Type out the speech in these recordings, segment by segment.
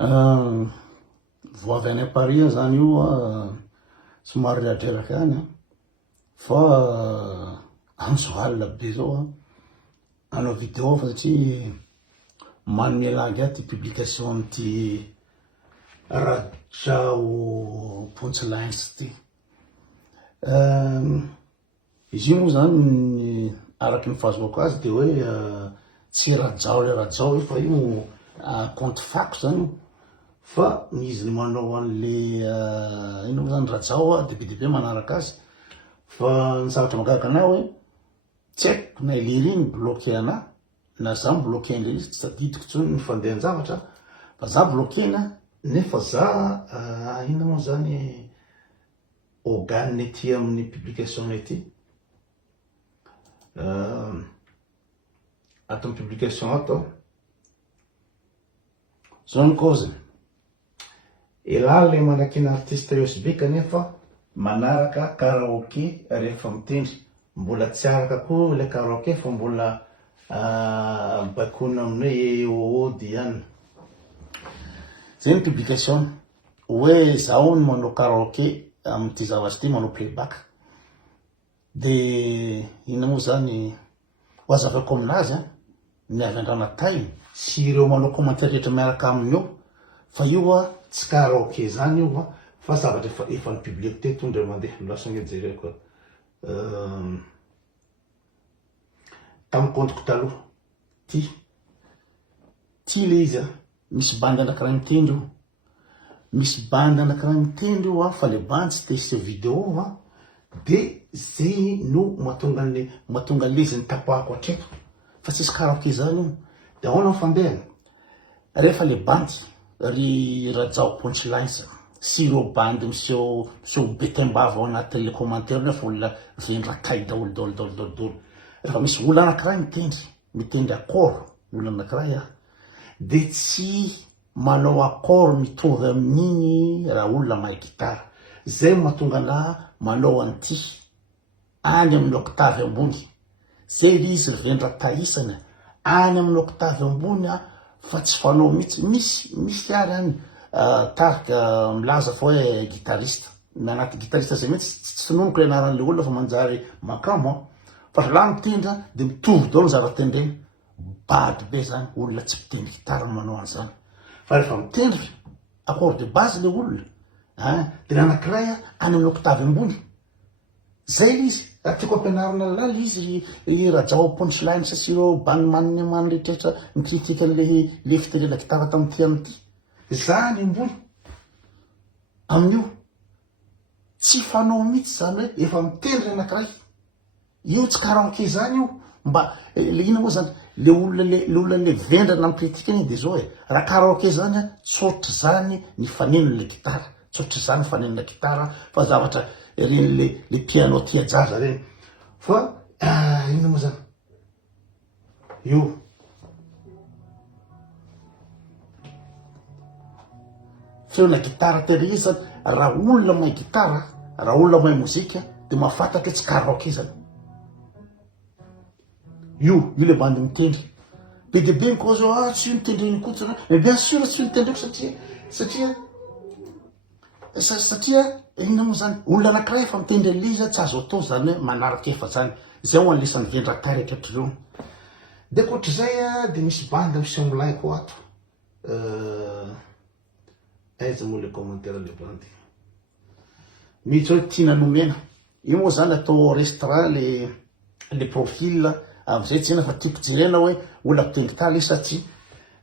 Voavy any Paris zany io somary adreraka any fa andro alina be zao anao vidéo fa satria manome langy ty publication ty Rajao Punchlines ty. Izy io moa zany araky ny fahazoako azy de hoe tsy Rajao le Rajao io fa io compte fako zany fa izy ny manao an'le ino moa zany Rajao debe manaraka azy fa ny zavatra mahagaga anahy hoe tsy haiko na ilery iny bloqué anahy na za bloqué an'le izy tsy tadidiko tsony ny fandehan-javatra fa za bloqué nefa za ino moa zany organe ty amin'ny publication ty ato amin'ny publication ato zao ny cause le manakina artiste USB kanefa manaraka karaoké rehefa mitendry mbola tsy araka koa le karaoké fa mbola bakona amin'ny ody ihany. Zay ny publication hoe zaho ny manao karaoké amin'ity zavatra ty manao playback de ina moa zany ho azavako aminazy ny avy Andranatay sy ireo manao commentaire rehetra miaraka aminy eo fa io tsy karaoké zany io fa zavatra efa ny public teto ndray mandeha lasagna jereko tamin'ny compteko taloha ty le izy misy bandy anakiraha mitendry io misy bandy anakiraha mitendry io fa le bandy tsy testé vidéo de zay no mahatonga le izy ny tapahako atreto fa tsisy karaoké zany io de ahoana mifandehana rehefa le bandy ry Rajao Punchlines sy ireo bandy miseho betembava ao anatin'le commentaire nefa olona vendrakay daholo rehefa misy olona anakiraha mitendry accord olona anakiraha de tsy manao accord mitovy amin'igny raha olona mahay gitara zay mahatonga anahy manao an'ity any amin'ny octave ambony zay izy vendra-taisana any amin'ny octave ambony fa tsy fanao mihitsy misy ary any tarika milaza fa hoe guitariste na anaty guitariste zay mihitsy tsy sononiko le anaran'le olona fa manjary makamo fa raha mitendra de mitovy daholo zava-tendreny bady be zany olona tsy mitendry gitara manao an'izany fa rehefa mitendry accord de base le olona de le anakiray any amin'ny octave ambony zay izy raha tiako ampianarina lala izy le Rajao Punchlines sy ireo banimany rehetrarehetra mikritika le fitendrena gitara tamin'ity amin'ity zany ambony amin'io tsy fanao mihitsy zany hoe efa mitendry anakiray io tsy karaoké zany io mba le ina moa zany le olona le vendrana mikritika iny de zao raha karaoké zany tsotra zany ny fanenon'le gitara tsotra zany fanenona gitara fa zavatra reny le piano tia jaza reny fa ina moa zany io feona gitara tery izy zany raha olona mahay gitara raha olona mahay mozika de mahafantatra tsy karaoké zany io le bandy mitendry be de be mikozy tsy mitendreny kotsy bien sûr tsy mitendreko satria ina moa zany olona anakiray efa mitendry an'le izy tsy azo atao zany hoe manaraka efa zany zay ho anisan'ny vendrakay rehetrarehetra reo de koatr'izay de misy bandy miseho milay koa ato aiza moa le commentaire le bandy mihitsy hoe Tina Nomena io moa zany atao restreint le profil am'izay tsy ina fa tiako jerena hoe olona mitendry taly satria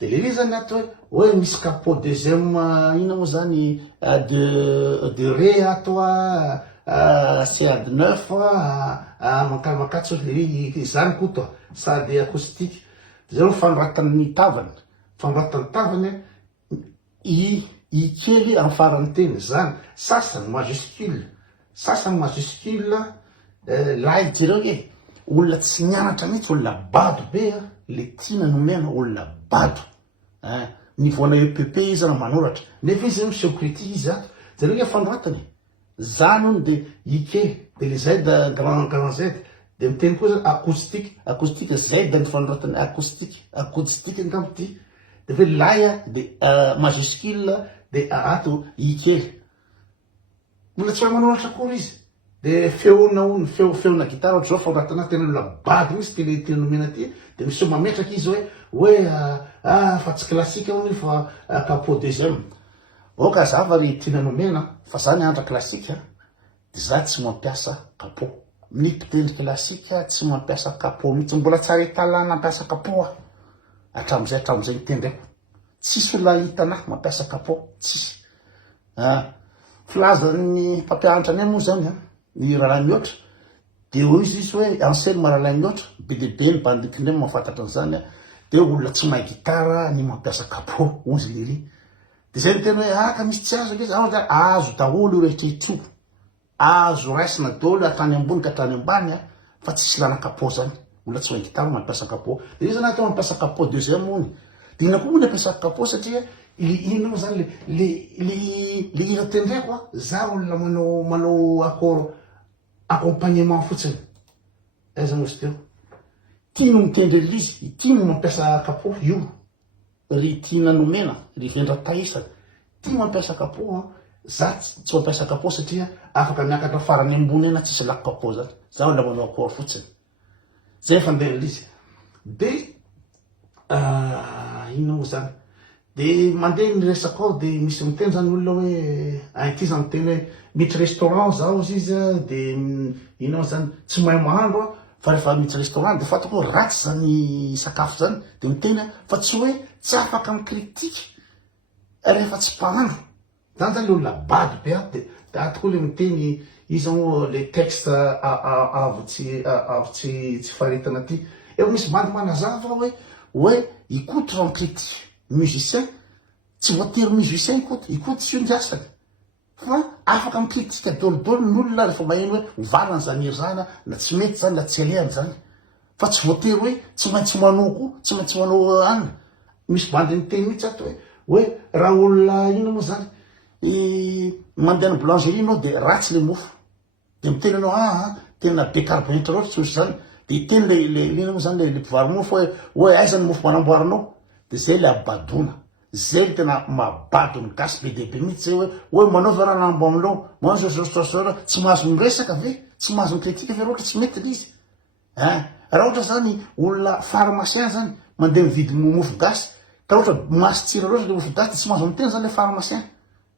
de le zany ato hoe misy capot deuxième ina moa zany de ré ato CA9 makatso le zany koa to sady acoustique de zay fanoratany tavany i kely amin'ny farany teny zany sasany majuscule lahy jereo olona tsy nianatra mihitsy olona bado be le Tina Nomena olona bado nivoana EPP izy raha manoratra nefa izy miseho critique izy ato zareo fanoratany zany ony de ikely de le Z grand Z de miteny koa zany acoustique Z ny fanoratany acoustique angambity de hoe laya de majuscule de ato i kely mbola tsy mahay manao ohatra akory izy de feona gitara ohatra zao fauratana tena labady misy tena nomena ty de misy mametraky izy hoe fa tsy klasika ony fa capot deuxième oka zava ry tiana nomena fa zany andra klasika de za tsy mampiasa capot ny mpitendry klasika tsy mampiasa capot mihitsy mbola tsara italana mampiasa capot hatramizay mitendreko tsisy olona hitanahy mampiasa capot tsisy filazan'ny mpampianatra moa zany ny rahalahy mihoatra de izy hoe enseigne marahalahy mihoatra be de be ny bandikindray mahafantatra an'izany de olona tsy mahay gitara ny mampiasa capot ozy lery de zay miteny hoe ka misy tsy azo izy azo daholo rehetra itsobo azo raisina daholo hatrany ambony ka hatrany ambany fa tsisy lana capot zany olona tsy mahay gitara mampiasa capot de izy zany atao mampiasa capot deuxième ony de ina koa moa ny ampiasa capot satria ino zany le hira tendreko za olona manao accompagnement fotsiny aiza mosy teo tiano mitendry lizy tiano mampiasa capot io ry tiana nomena ry vendra taisana tia mampiasa capot za tsy mampiasa capot satria afaka miakatra farany ambony ena tsisy lako capot zany za olona manao akory fotsiny zay fandeha lizy de ino moa zany de mandeha ny resakao de misy miteny zany olona hoe aity zany miteny hoe miditry restaurant zao izy de ino zany tsy mahay mahandro fa rehefa miditry restaurant de fatako hoe ratsy zany sakafo zany de miteny fa tsy hoe tsy afaka mikritika rehefa tsy mpahandro zany zany le olona bady be de atoko le miteny izy le texte tsy faritana ty efa misy bandy manazava hoe ikoty raha mikritika musicien tsy voatery musicien ikoty tsy io ny asany fa afaka mikritika dolodolo n'olona rehefa maheno hoe hovalana zany hery zany na tsy mety zany na tsy alehany zany fa tsy voatery hoe tsy maintsy manao koa tsy maintsy manao anina misy bandy ny teny mihitsy ato hoe raha olona ino moa zany mandeha ny boulangerie anao de ratsy le mofo de miteny anao tena be carbohydrate loatra tsy ozy zany de teny le ino moa zany le mpivaly mofo hoe aizany mofo manamboaranao de zay le abadona zay le tena mabado ny gasy be dehibe mihitsy zay hoe manaova raha lambo aminao manao zao tsy mahazo miresaka ve tsy mahazo mikritika ve ohatra tsy mety lizy raha ohatra zany olona pharmacien zany mandeha mividy mofo gasy ka ohatra masitsira loatra le mofo gasy de tsy mahazo miteny zany le pharmacien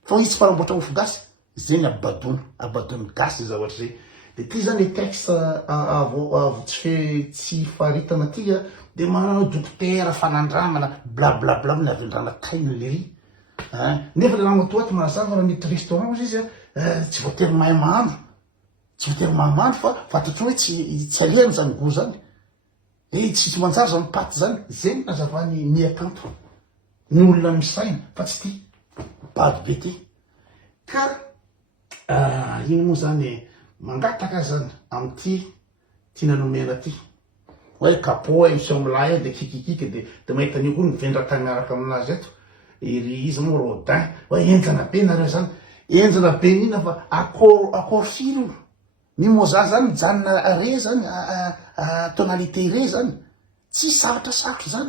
fa izy tsy faramboatra mofo gasy zay ny abadony gasy za ohatra zay de ty zany texte avo tsy faritana ty de manao dokotera fanandramana blablabla ny avendrana tainy lery nefa le ramatoaty mahazava raha mety restaurant izy tsy voatery mahay mahandro tsy voatery mahay mahandro fa fantatro hoe tsy alehany zany go zany tsy manjary zany paty zany zay ny nazavany miakanto ny olona misaina fa tsy ty bady be ty ka ino moa zany mangataka zany amty tiana nomena ty hoe capot misy amilay de kikikika de mahita an'io koa mivendra tany miaraka aminazy eto iry izy moa rodin hoe enjana be nareo zany enjana be nina fa akory firy io mimoza zany mijanona re zany tonalité re zany tsy sarotra sarotro zany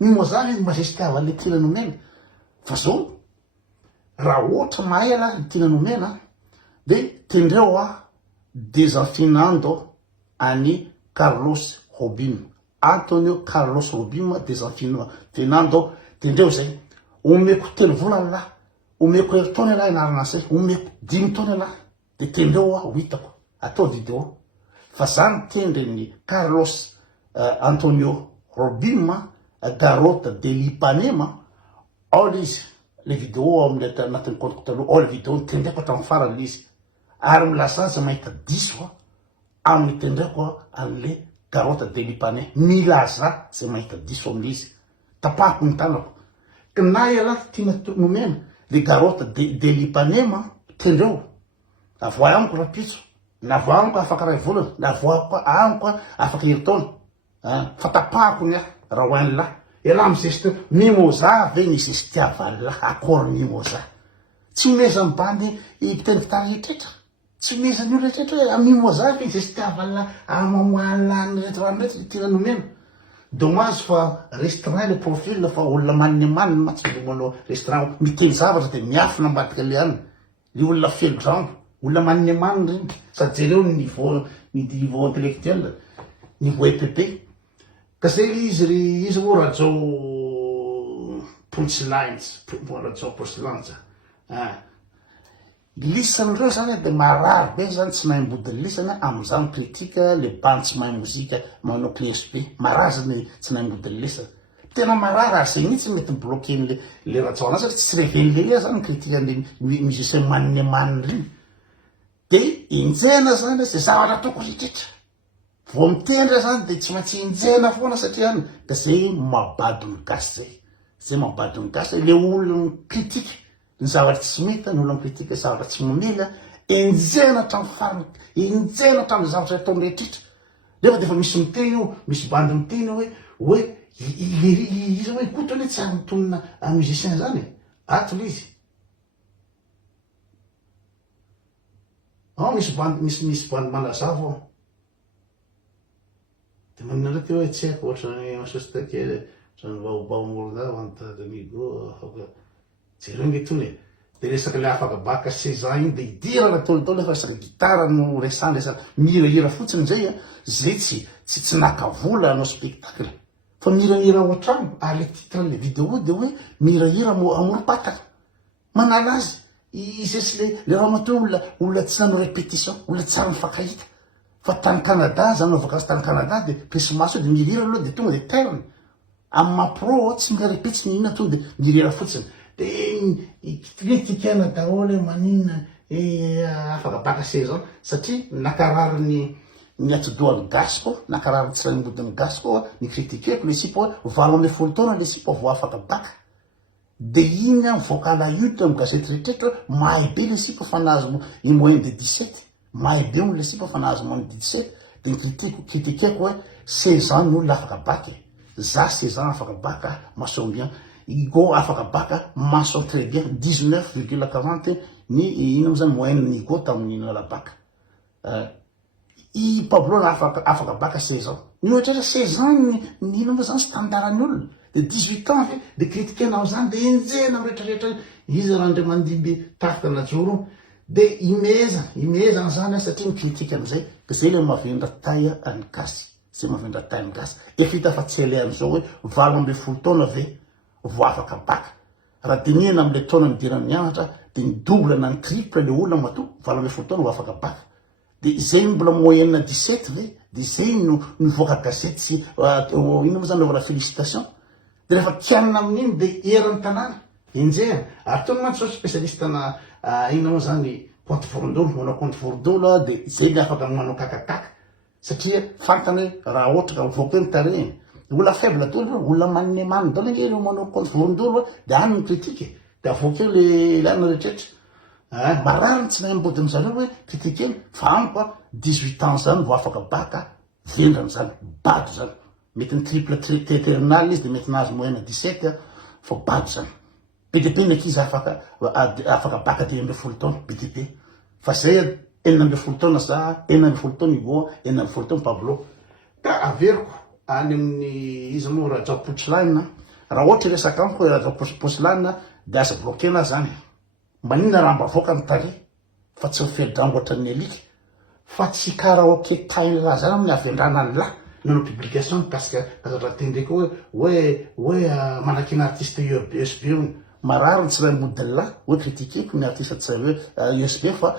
mimoza izy mazesitiava le tiana nomena fa zao raha ohatra mahay ala tiana nomena de tendreo desafinando any Carlos Robin Antonio Carlos Robin desafinando tendreo zay omeko 3 volana lahy omeko 2 taona lahy ianarana say omeko 5 taona lahy de tendreo ho hitako atao video fa zany tendreny Carlos Antonio Robin Garota dell'Ipanema ao izy le video amin'ny anatin'ny compte taloha ao le video tendreko hatramin'ny farany izy ary milazaza mahita diso amin'ny tendreko an'le Garota dell'Ipanema milaza zay mahita diso amin'izy tapahako ny tanako ka na iala tiana nomena le Garota dell'Ipanema tendreo avoa amiko rapitso na voa amiko afaka ray volana na voa amiko afaka heritaona fa tapahako ny raha hoan'ny lahy iala amin'ny geste mimoza ve ny gestiavany lahy akory mimoza tsy omezany bandy mpiteny gitara rehetrrehetra tsy omezany io rehetrrehetra hoe mimoza ve ny gestiavany lahy amamoanylany rehetra tiana nomena dommage fa restreint le profil fa olona manimany ma tsy manao restreint miteny zavatra de miafina ambadika le any le olona felo drano olona manimany regny sady jereo niveau intellectuel niveau EPP ka zay izy mo rajao punchlines rajao punchlines lisan'ireo zany de marary be zany tsy mahay mbodiny lisana am'izany kritika le bande tsy mahay mozika manao PSP marary zany tsy mahay mbodiny lisana tena marary ary zay mihitsy mety bloquer le rajao anazy tsy révéler zany kritika le musicien manimany regny de injena zany zay zavatra ataoko rehetrrehetra vo mitendra zany de tsy maintsy injena foana satria any da zay mabadony gasy zay mabadony gasy le olona kritika ny zavatra tsy mety ny olona kritika zavatra tsy mamely enjena hatramin'ny farany enjena hatramin'ny zavatra ataony rehetrrehetra nefa defa misy miteny io misy bandy miteny hoe izy hoe kotony tsy ary mitonona musicien zany ato le izy misy bandy manazava de manina ty hoe tsy haiko ohatrany masostakely ohatrany baobamolona antadamigo jereo ngetony de resaky le afaka baka 16 ans igny de idira nataolotao efa resaky gitara no resana mihirahira fotsiny zay tsy nakavola anao spectacle fa mihirahira ao antrano ary le titre le vidéo de hoe mihirahira amorom-pataka manala azy izesy le raha matoa olona tsy nanao répétition olona tsy ary mifankahita fa tany Canada zany vakazy tany Canada de Christmas de mihirahira aloha de tonga de terne amin'ny mapro tsy miharepetsy inona tonga de mihirahira fotsiny de kritikana daholo maninona afaka baka 16 ans satria nakarary ny atidohan'ny gospel nakarary tsy raha mbodiny gospel ny kritikeko le sipo hoe 20 taona le sipo vo afaka baka de iny a vocal ayoute amin'ny gazety rehetrrehetra mahay be le sipo fa nahazo i moyen de 17 mahay be le sipo fa nahazo moyen de 17 de kritikeko hoe 16 ans ny olona afaka baka za 16 ans afaka baka maçon bien Igo afaka baka mention très bien 19,40 ni ino zany moyenne ni go tamin'ny la baka i Pablo afaka baka 16 ans ni ohatra 16 ans ni ino zany standard ny olona de 18 ans de kritikena zany de enjena rehetrarehetra izy raha ndray mandimby tafika najoro de imeza zany satria mikritika am'izay ka zay le mavendra taille any gasy zay mavendra taille any gasy efa hita fa tsy ele am'izao hoe 20 taona ve vo afaka baka raha dinihana am'le taona midirany mianatra de midobla na ny triple le olona mato 20 taona vo afaka baka de zay mbola moyenne 17 ve de zay no mivoaka gazety sy ino zany levana félicitation de rehefa tianina amin'iny de erany tanàna enjehana ary tony mantsy zao spécialiste na ino moa zany compte vorondolo manao compte vorondolo de zay le afaka manao kakakaka satria fantany raha ohatra ka mivoaka ny taregny olona faible dolo olona manimany dolo nge ireo manao compte vorondolo de any ny kritike de avoakeo le lana rehetrrehetra marary tsy nahay mbody am'zareo hoe kritikeny fa amiko 18 ans zany vo afaka baka vendrany zany bado zany mety ny triple terminal izy de mety nahazo moyenne 17 fa bado zany BDP nakizy afaka baka 10 taona BDP fa zay 11 taona za 11 taona Igo 11 taona Pablo ka averiko any amin'ny izy moa raha drap punchline raha ohatra resaka amiko hoe raha punchline de aza bloquena zany maninona raha mba voaka ny tare fa tsy mifeldrango ohatra ny alika fa tsy karaoke taille raha zany amin'ny avendrana ny lahy nanao publication kasika raha tendraky hoe manaky ny artiste USB marary ny tsy raha modèle lahy hoe kritikeko ny artiste tsy hoe USB fa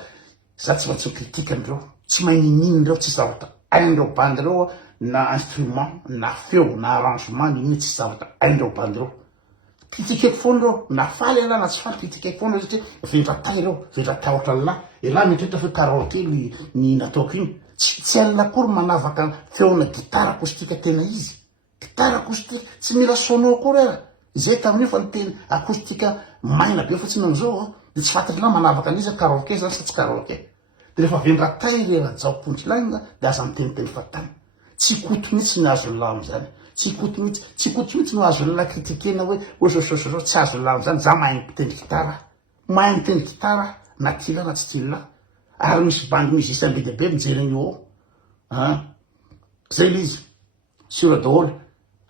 za tsy maintsy kritika andreo tsy mahay ninindreo tsy zavatra aindreo bandreo na instrument na feo na arrangement niny tsy zavatra aindreo bandreo kritikeko foana reo na faly ala na tsy faly kritikeko foana satria vendra tay reo vendra tay ohatra lahy elahy mitrehitra fe karaoke ny nataoko iny tsy alakory manavaka feona gitara akoustika tena izy gitara akoustika tsy mila sono akory ara zay tamin'io fa niteny akoustika maina be fotsiny am'izao de tsy fantatrinao manavaka an'izy karaoke zany sa tsy karaoke de rehefa vendra tay rerajao punchline de aza miteniteny fatany tsy koto mihitsy ny azo lamy zany tsy koto mihitsy no azo lala kritikena hoe sosososao tsy azo lamy zany za mahay mitendry gitara na tila na tsy tila ary misy bandy musicien be deabe mijereny eo zay le izy sura daholo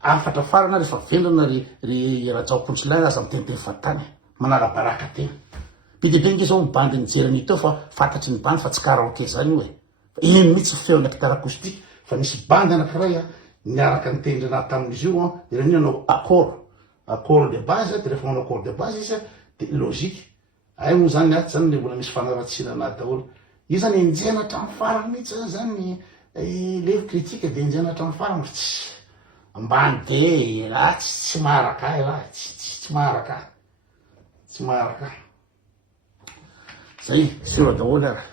afatra farana rehefa vendrana ry Rajaokonsilay aza mitenteny fatany manara-baraka tena bidibenge zao mibandy nijerany teo fa fantatry ny bandy fa tsy karaoke zany io iny mihitsy feona guitare acoustique fa misy bandy anankiray niaraka nitendrina tamin'izy io ireny anao accord de base de rehefa manao accord de base izy de logique ay moa zany aty zany le mbola misy fanaratsiana daholo io zany enjena hatramin'ny farany mihitsy zany le critique de enjena hatramin'ny farany tsy ambany de tsy maharaka tsy maharaka zay sura daholo ara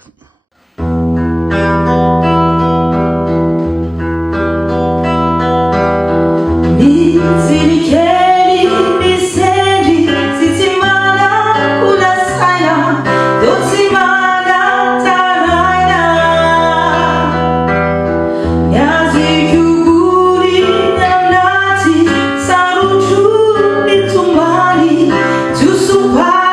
Super